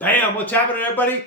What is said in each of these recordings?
Bam! What's happening, everybody?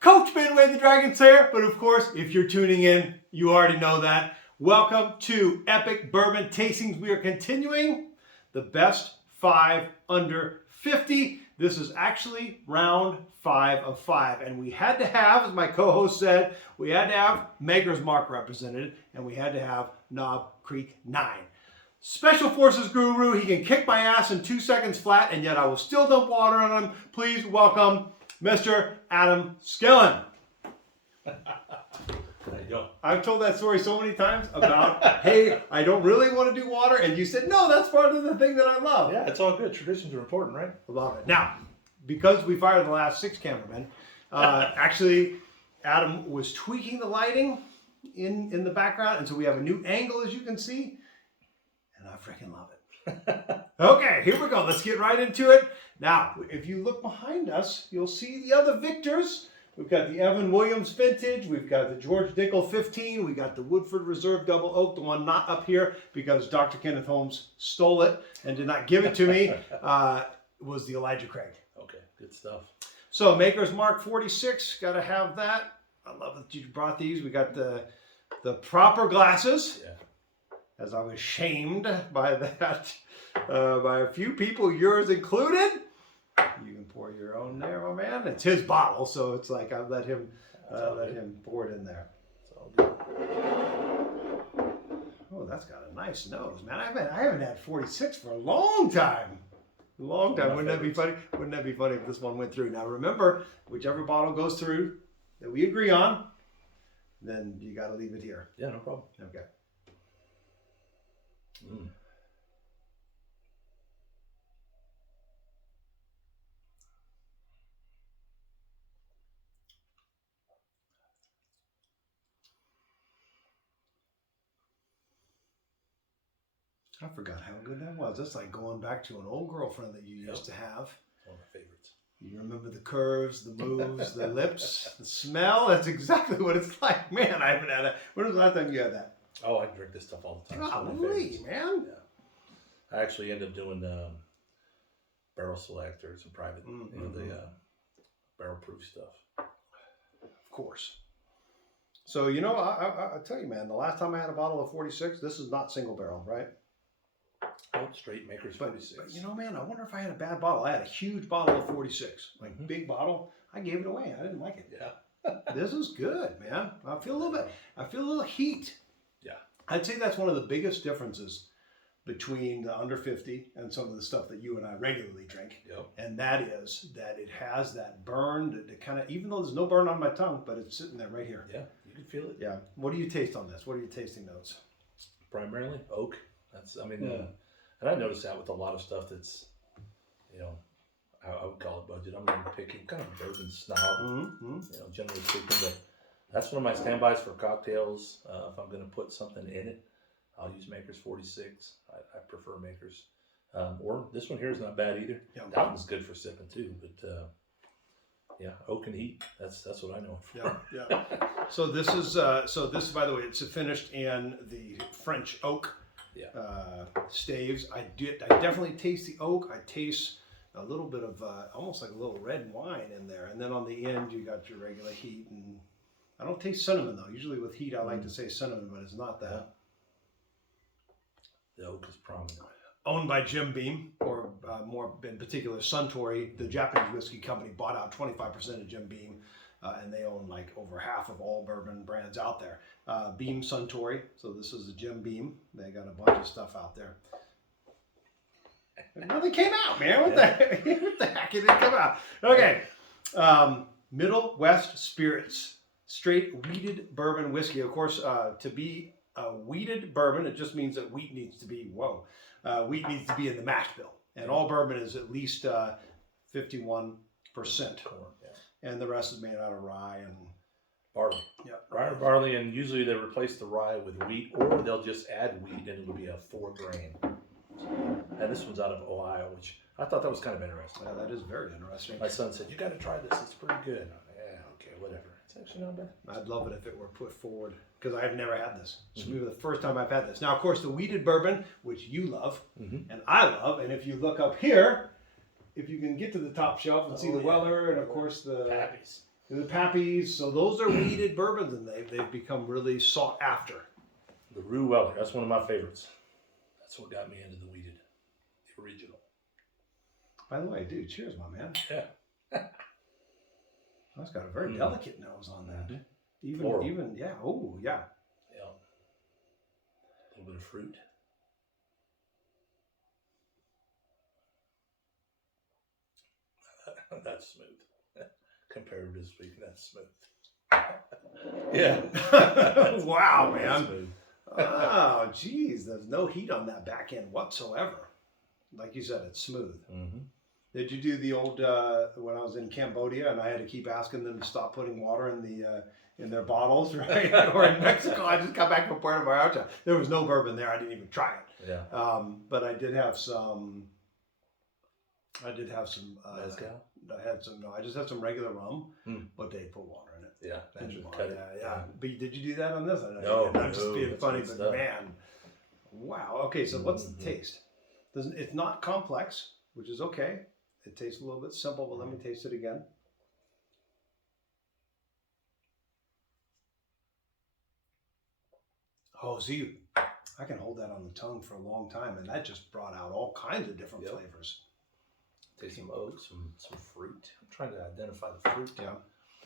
Coach Midway the Dragon Slayer, but of course, if you're tuning in, you already know that. Welcome to Epic Bourbon Tastings. We are continuing the best 5 under 50. This is actually round 5 of 5, and we had to have, as my co-host said, we had to have Maker's Mark represented, and we had to have Knob Creek 9. Special Forces Guru, he can kick my ass in 2 seconds flat, and yet I will still dump water on him. Please welcome Mr. Adam Skillen. There you go. I've told that story so many times about, hey, I don't really want to do water, and you said, no, that's part of the thing that I love. Yeah, it's all good. Traditions are important, right? I love it. Now, because we fired the last 6 cameramen, actually, Adam was tweaking the lighting in the background, and so we have a new angle, as you can see. And I freaking love it. Okay, here we go. Let's get right into it. Now, if you look behind us, you'll see the other victors. We've got the Evan Williams Vintage. We've got the George Dickel 15. We got the Woodford Reserve Double Oak, the one not up here because Dr. Kenneth Holmes stole it and did not give it to me, was the Elijah Craig. Okay, good stuff. So, Maker's Mark 46. Got to have that. I love that you brought these. We got the proper glasses. Yeah. As I was shamed by that, by a few people, yours included. You can pour your own there, my man. It's his bottle, so it's like I let him pour it in there. It's all good. Oh, that's got a nice nose, man. I haven't had 46 for a long time. A long time. Wouldn't that be funny? Wouldn't that be funny if this one went through? Now remember, whichever bottle goes through that we agree on, then you got to leave it here. Yeah, no problem. Okay. Mm. I forgot how good that was. That's like going back to an old girlfriend that you used to have. One of my favorites. You remember the curves, the moves, the lips, the smell. That's exactly what it's like. Man, I haven't had that. When was the last time you had that? Oh, I drink this stuff all the time. Golly, man. Yeah. I actually end up doing barrel selectors and private, the barrel proof stuff. Of course. So, I tell you, man, the last time I had a bottle of 46, this is not single barrel, right? Oh, straight Maker's 46. But, man, I wonder if I had a bad bottle. I had a huge bottle of 46, like big bottle. I gave it away. I didn't like it. Yeah. This is good, man. I feel a little heat. Yeah. I'd say that's one of the biggest differences between the under 50 and some of the stuff that you and I regularly drink. Yep. And that is that it has that burn, that kind of, even though there's no burn on my tongue, but it's sitting there right here. Yeah, you can feel it. Yeah. What do you taste on this? What are your tasting notes? Primarily oak. And I notice that with a lot of stuff that's, I would call it budget. I'm going to pick kind of a bourbon snob, generally speaking. But that's one of my standbys for cocktails. If I'm going to put something in it, I'll use Maker's 46. I prefer Maker's. Or this one here is not bad either. Yeah. That one's good for sipping too. But oak and heat. That's what I know it for. Yeah. So this is by the way, it's finished in the French oak. Yeah. Staves. I definitely taste the oak. I taste a little bit of almost like a little red wine in there, and then on the end you got your regular heat. And I don't taste cinnamon though. Usually with heat I like to say cinnamon, but it's not that. The oak is prominent. Owned by Jim Beam, or more in particular Suntory, the Japanese whiskey company bought out 25% of Jim Beam. And they own like over half of all bourbon brands out there. Beam Suntory, so this is the Jim Beam. They got a bunch of stuff out there. Nothing came out, man. What the heck did it come out? Okay. Middle West Spirits, straight wheated bourbon whiskey. Of course, to be a wheated bourbon, it just means that wheat needs to be, wheat needs to be in the mash bill. And all bourbon is at least 51% corn. And the rest is made out of rye and barley. Yeah, rye or barley, and usually they replace the rye with wheat, or they'll just add wheat, and it'll be a 4 grain. And this one's out of Ohio, which I thought that was kind of interesting. Yeah, that is very interesting. My son said, "You got to try this. It's pretty good." Yeah, okay, whatever. It's actually not bad. I'd love it if it were put forward because I've never had this. This will be the first time I've had this. Now, of course, the wheated bourbon, which you love and I love, and if you look up here, if you can get to the top shelf and see the Weller and of course the Pappies. The Pappies. So those are weeded bourbons, and they've become really sought after. The Rue Weller. That's one of my favorites. That's what got me into the weeded, the original. By the way, dude, cheers, my man. Yeah. That's got a very delicate nose on that. Floral. Even, yeah. Oh, yeah. Yeah. A little bit of fruit. That's smooth. Comparatively speaking, that's smooth. Yeah. Wow, man. That's smooth. Oh, geez. There's no heat on that back end whatsoever. Like you said, it's smooth. Mm-hmm. Did you do the old, when I was in Cambodia and I had to keep asking them to stop putting water in their bottles, right? Or in Mexico, I just got back from Puerto Vallarta. There was no bourbon there. I didn't even try it. Yeah. But I did have some. Mezcal? I just had some regular rum, but they put water in it. Yeah. And Cut it. yeah. But did you do that on this? I know No, you didn't. I'm just being that's funny, good but stuff. man, wow. Okay, so what's the taste? It's not complex, which is okay. It tastes a little bit simple, but let me taste it again. Oh, see, I can hold that on the tongue for a long time, and that just brought out all kinds of different flavors. Taste some oak, some fruit. I'm trying to identify the fruit. Yeah.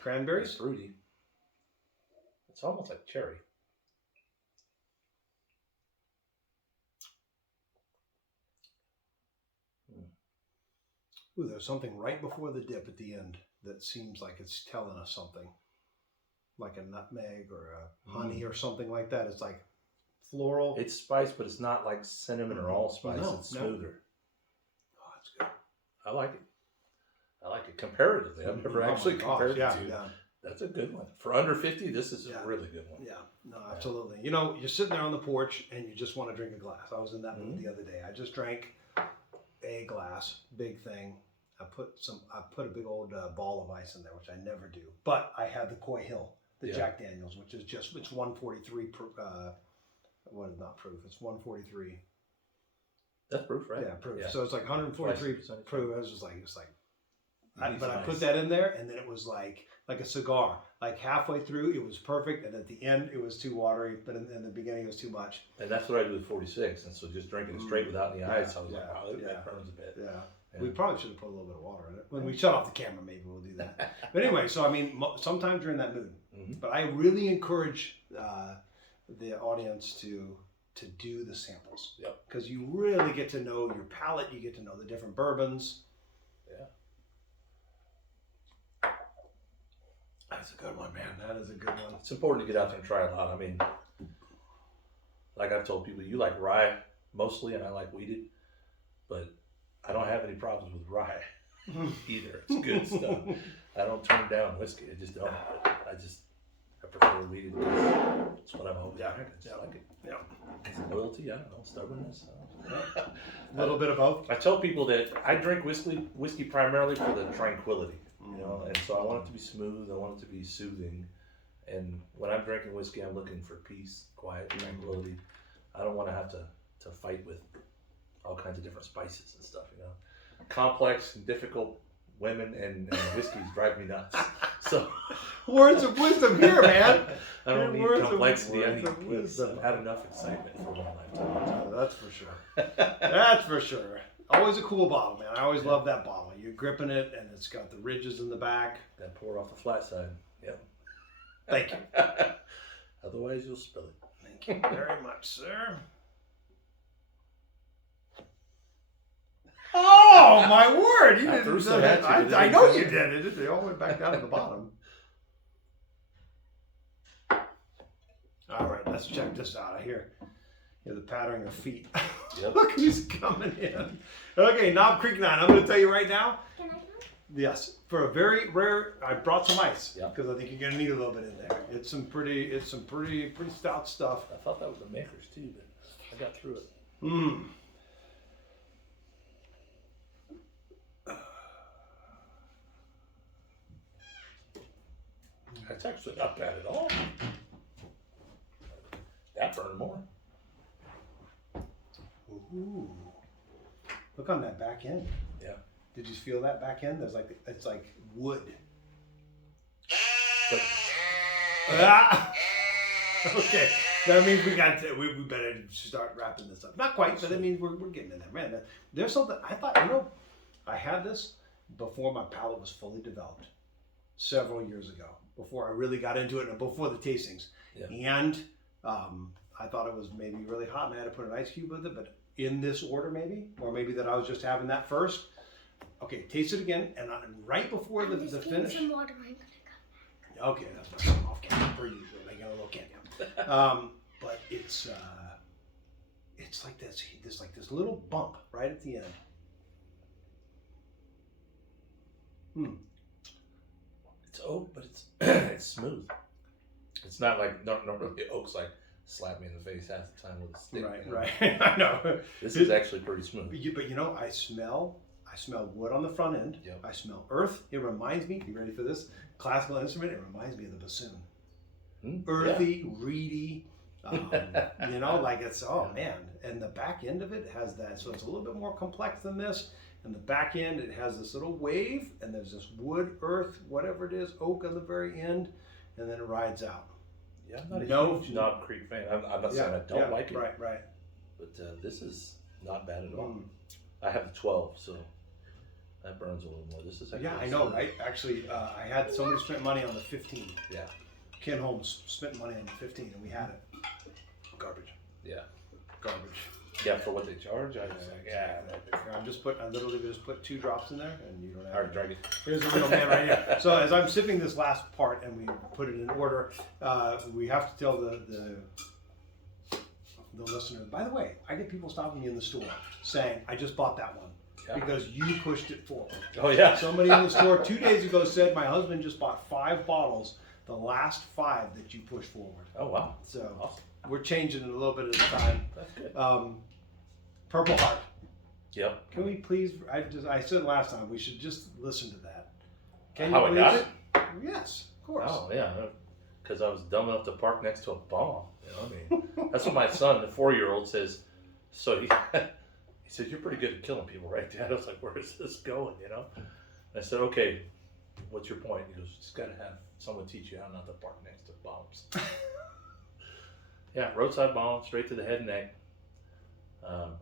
Cranberries? It's fruity. It's almost like cherry. Ooh, there's something right before the dip at the end that seems like it's telling us something. Like a nutmeg or a honey or something like that. It's like floral. It's spice, but it's not like cinnamon or allspice. No, It's smoother. Oh, that's good. I like it. I like it comparatively. I've never actually compared it to. Yeah. That's a good one. For under 50, this is a really good one. Yeah, no, absolutely. You know, you're sitting there on the porch and you just want to drink a glass. I was in that mood the other day. I just drank a glass, big thing. I put a big old ball of ice in there, which I never do. But I had the Coy Hill, the Jack Daniels, which is it's 143 proof. What is not proof? It's 143. That's proof, right? Yeah, proof. Yeah. So it's like 143 20%. proof. But I put that in there, and then it was like a cigar. Like halfway through, it was perfect, and at the end, it was too watery. But in the beginning, it was too much. And that's what I do with 46. And so just drinking it straight without any ice, I was like, wow, that burns a bit. Yeah. We probably should have put a little bit of water in it. When we shut off the camera, maybe we'll do that. But anyway, so I mean, sometimes you're in that mood. But I really encourage the audience to do the samples. Because you really get to know your palate. You get to know the different bourbons. Yeah. That's a good one, man. That is a good one. It's important to get out there and try a lot. I mean, like I've told people, you like rye mostly, and I like weeded, but I don't have any problems with rye either. It's good stuff. I don't turn down whiskey. I just don't. I prefer weeded because it's what I've always drank. I just like it. Yeah. Is it loyalty? I don't know. Stubbornness? A little bit of both. I tell people that I drink whiskey primarily for the tranquility, you know, and so I want it to be smooth. I want it to be soothing. And when I'm drinking whiskey, I'm looking for peace, quiet, tranquility. I don't want to have to fight with all kinds of different spices and stuff, you know. Complex and difficult women and whiskeys drive me nuts. So words of wisdom here, man. I don't need complexity. I need peace. I've had enough excitement for one lifetime. That's for sure. That's for sure. Always a cool bottle, man. I always love that bottle. You're gripping it, and it's got the ridges in the back. That pour off the flat side. Yep. Thank you. Otherwise, you'll spill it. Thank you very much, sir. Oh, my word. You didn't do that. I know you did it. They all went back down to the bottom. All right, let's check this out. I hear the pattering of feet. Yep. Look who's coming in. Okay, Knob Creek 9. I'm going to tell you right now. Can I come? Yes, for a very rare, I brought some ice because Yeah. I think you're going to need a little bit in there. It's some pretty stout stuff. I thought that was the makers too, but I got through it. Mmm. That's actually not bad at all. That burned more. Ooh. Look on that back end. Yeah. Did you feel that back end? It's like wood. But, Okay, that means we better start wrapping this up. Not quite, but it means we're getting in there, man. There's something I thought. I had this before my palate was fully developed, several years ago, before I really got into it, and before the tastings. Yeah. And I thought it was maybe really hot, and I had to put an ice cube with it, but in this order maybe, or maybe that I was just having that first. Okay, taste it again, and right before the finish. Some water. I'm gonna come. Okay, that's my off camera per usual, making a little cameo. But it's like this little bump right at the end. it's oak, but it's it's smooth. It's not like normally oak's like slap me in the face half the time with a stick. Right. I know. This is actually pretty smooth. But I smell wood on the front end. Yep. I smell earth. It reminds me. You ready for this? Classical instrument. It reminds me of the bassoon. Earthy, reedy. Like it's man. And the back end of it has that, so it's a little bit more complex than this. And the back end, it has this little wave, and there's this wood, earth, whatever it is, oak on the very end, and then it rides out. Yeah, I'm not a huge Knob Creek fan. I'm not saying I don't like it. Right. But this is not bad at all. I have the 12, so that burns a little more. This is actually I know, right? Actually, I had somebody spent money on the 15. Yeah. Ken Holmes spent money on the 15, and we had it. Garbage. Yeah. Garbage. Yeah, for what they charge, I literally just put 2 drops in there, and you don't have. All right, drag it. Here's the real man right here. So as I'm sipping this last part, and we put it in order, we have to tell the listener. By the way, I get people stopping me in the store saying, "I just bought that one." Yeah. Because you pushed it forward. Oh yeah. Somebody in the store 2 days ago said my husband just bought 5 bottles, the last 5 that you pushed forward. Oh wow. So awesome. We're changing it a little bit at a time. That's good. Purple Heart. Yep. Can we please? I said last time we should just listen to that. Can How you I please? got it? Yes, of course. Oh yeah. Because I was dumb enough to park next to a bomb. That's what my son, the 4-year-old, says. So he said, "You're pretty good at killing people, right, Dad?" I was like, "Where is this going?" I said, "Okay, what's your point?" He goes, "Just got to have someone teach you how not to park next to bombs." Yeah, roadside bomb, straight to the head and neck.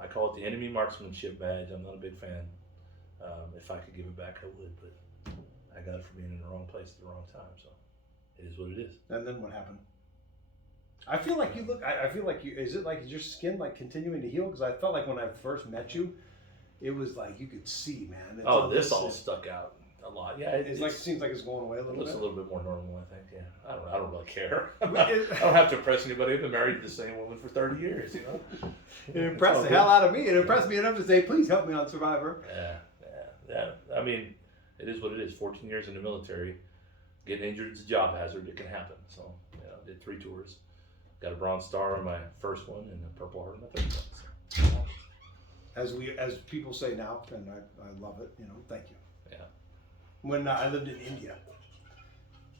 I call it the enemy marksmanship badge. I'm not a big fan. If I could give it back, I would, but I got it for being in the wrong place at the wrong time. So it is what it is. And then what happened? I feel like you look. I feel like you. Is it like is your skin like continuing to heal? Because I felt like when I first met you, it was like you could see, man. This all stuck out a lot. Yeah, it seems like it's going away a little bit. It's a little bit more normal, I think. Yeah, I don't really care. I don't have to impress anybody. I've been married to the same woman for 30 years. It impressed the hell out of me. It impressed me enough to say, "Please help me on Survivor." Yeah. I mean, it is what it is. 14 years in the military, getting injured is a job hazard. It can happen. So, did 3 tours. Got a Bronze Star on my first one and a Purple Heart on my third one. So. As people say now, and I love it. Thank you. Yeah. When I lived in India,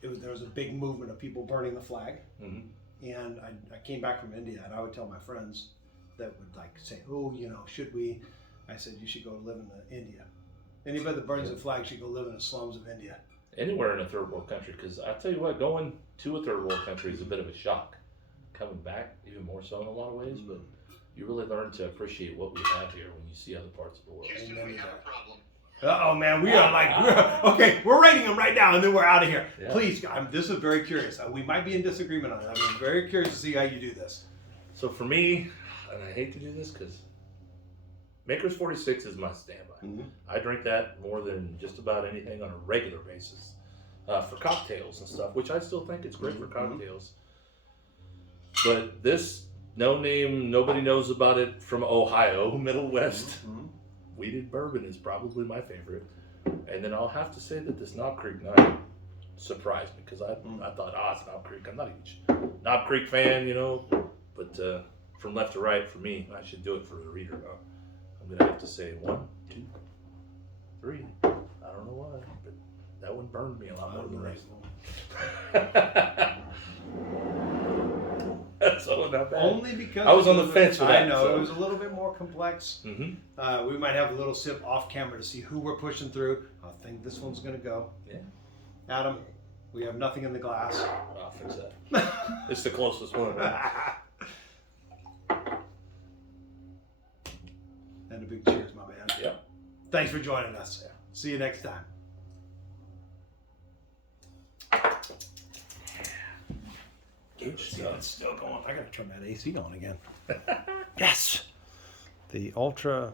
there was a big movement of people burning the flag, and I came back from India, and I would tell my friends that would say, "Oh, should we?" I said, "You should go live in India. Anybody that burns the flag should go live in the slums of India." Anywhere in a third world country, because I tell you what, going to a third world country is a bit of a shock. Coming back, even more so in a lot of ways, but you really learn to appreciate what we have here when you see other parts of the world. Houston, we have a problem. Oh man, we're rating them right now, and then we're out of here. Yeah. Please, this is very curious. We might be in disagreement on it. I'm very curious to see how you do this. So for me, and I hate to do this because Maker's 46 is my standby. I drink that more than just about anything on a regular basis for cocktails and stuff, which I still think it's great for cocktails. But this no name, nobody knows about it from Ohio, Middle West. Wheated bourbon is probably my favorite. And then I'll have to say that this Knob Creek night surprised me because I thought, it's Knob Creek. I'm not a huge Knob Creek fan, but from left to right for me, I should do it for the reader. I'm going to have to say 1, 2, 3. I don't know why, but that one burned me a lot more than the rest. So not bad. Only because I was on the fence with that. I know so. it was a little bit more complex. Mm-hmm. We might have a little sip off camera to see who we're pushing through. I think this one's gonna go. Yeah. Adam, we have nothing in the glass. I'll fix that. It's the closest one. And a big cheers, my man. Yep. Thanks for joining us. Yeah. See you next time. It's still going. I gotta turn that AC on again. Yes. The Ultra